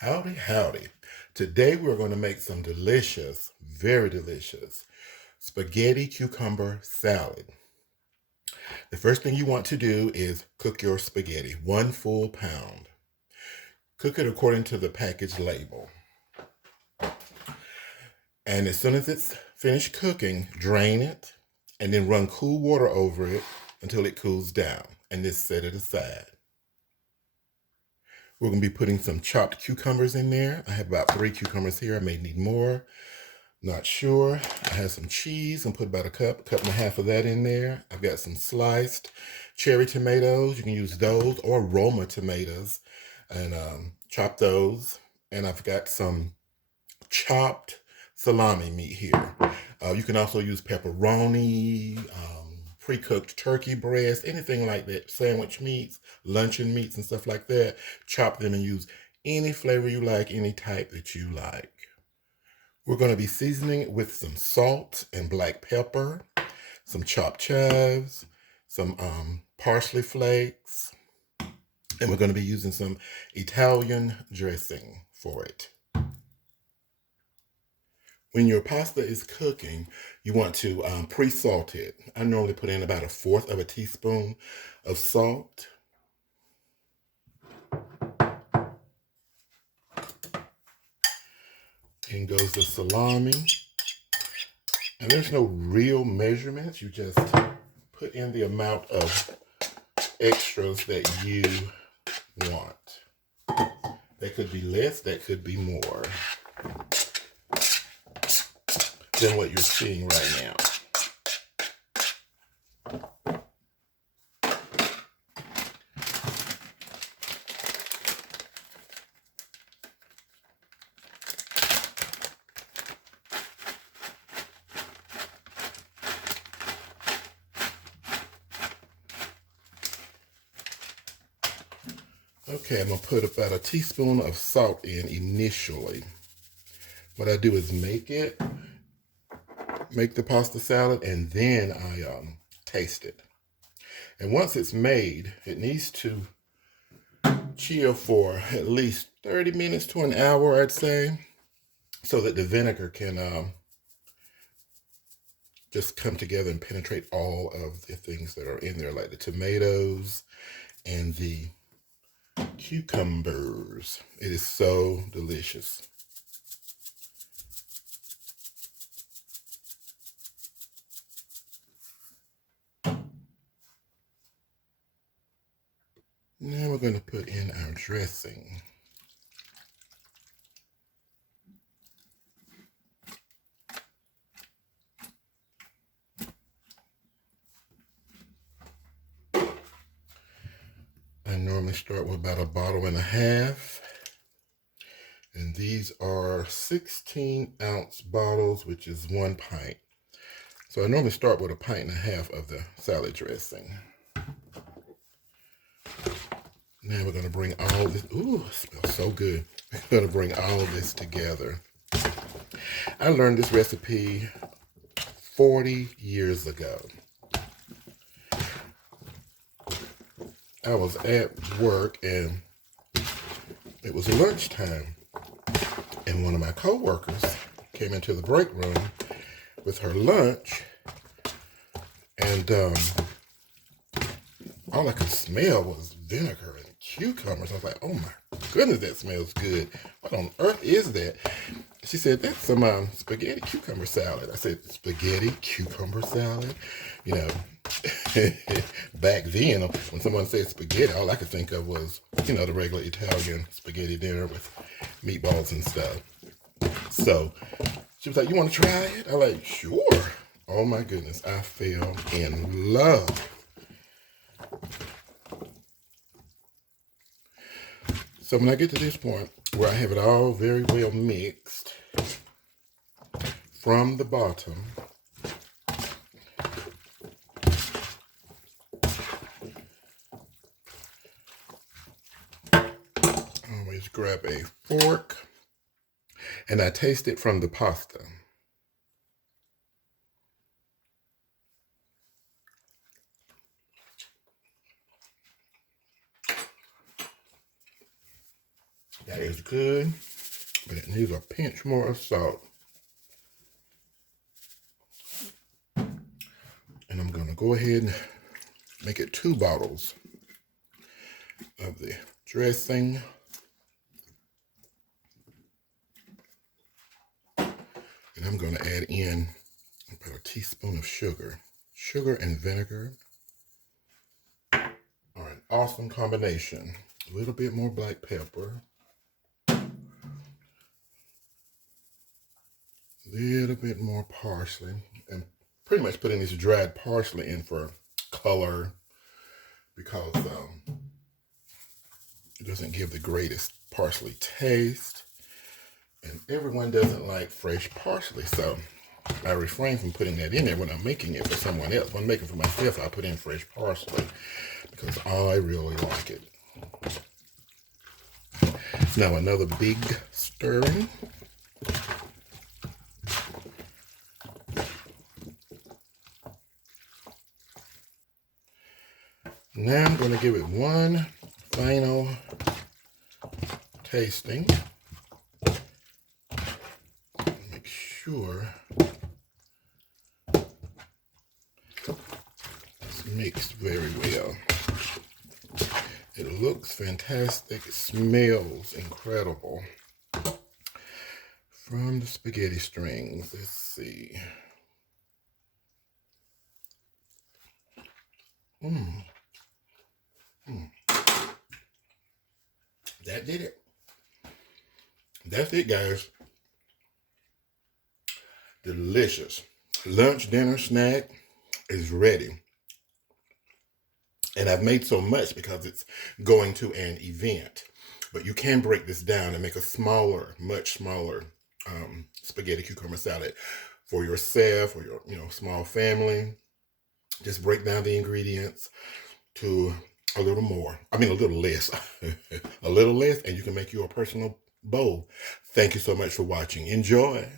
Howdy, howdy. Today we're going to make some delicious, very delicious spaghetti cucumber salad. The first thing you want to do is cook your spaghetti, 1 full pound. Cook it according to the package label. And as soon as it's finished cooking, drain it and then run cool water over it until it cools down and just set it aside. We're going to be putting some chopped cucumbers in there. I have about 3 cucumbers here. I may need more. Not sure. I have some cheese and put about a cup and a half of that in there. I've got some sliced cherry tomatoes. You can use those or Roma tomatoes and chop those. And I've got some chopped salami meat here. You can also use pepperoni, pre-cooked turkey breast, anything like that, sandwich meats, luncheon meats and stuff like that. Chop them and use any flavor you like, any type that you like. We're going to be seasoning it with some salt and black pepper, some chopped chives, some parsley flakes, and we're going to be using some Italian dressing for it. When your pasta is cooking, you want to pre-salt it. I normally put in about 1/4 of a teaspoon of salt. In goes the salami. And there's no real measurements. You just put in the amount of extras that you want. That could be less, that could be more than what you're seeing right now. Okay, I'm going to put about a teaspoon of salt in initially. What I do is make the pasta salad, and then I taste it. And once it's made, it needs to chill for at least 30 minutes to an hour, I'd say, so that the vinegar can just come together and penetrate all of the things that are in there, like the tomatoes and the cucumbers. It is so delicious. Now we're going to put in our dressing. I normally start with about 1.5 bottles. And these are 16-ounce bottles, which is 1 pint. So I normally start with 1.5 pints of the salad dressing. Now we're going to bring all this, ooh, it smells so good. We're going to bring all this together. I learned this recipe 40 years ago. I was at work and it was lunchtime. And one of my coworkers came into the break room with her lunch, and all I could smell was vinegar and cucumbers. I was like, oh my goodness, that smells good. What on earth is that? She said, that's some spaghetti cucumber salad. I said, spaghetti cucumber salad? You know, back then, when someone said spaghetti, all I could think of was, you know, the regular Italian spaghetti dinner with meatballs and stuff. So she was like, you want to try it? I was like, sure. Oh my goodness, I fell in love. So when I get to this point where I have it all very well mixed from the bottom, I always grab a fork and I taste it from the pasta. That is good, but it needs a pinch more of salt. And I'm going to go ahead and make it 2 bottles of the dressing. And I'm going to add in about a teaspoon of sugar. Sugar and vinegar are an awesome combination. A little bit more black pepper. A little bit more parsley. And pretty much putting this dried parsley in for color because it doesn't give the greatest parsley taste. And everyone doesn't like fresh parsley, so I refrain from putting that in there when I'm making it for someone else. When I'm making it for myself, I put in fresh parsley because I really like it. Now another big stirring. Now I'm going to give it one final tasting. Make sure it's mixed very well. It looks fantastic. It smells incredible. From the spaghetti strings, let's see. That did it. That's it, guys. Delicious. Lunch, dinner, snack is ready. And I've made so much because it's going to an event. But you can break this down and make a smaller, much smaller spaghetti cucumber salad for yourself or your small family. Just break down the ingredients to a little more. I mean, a little less. A little less, and you can make your personal bowl. Thank you so much for watching. Enjoy.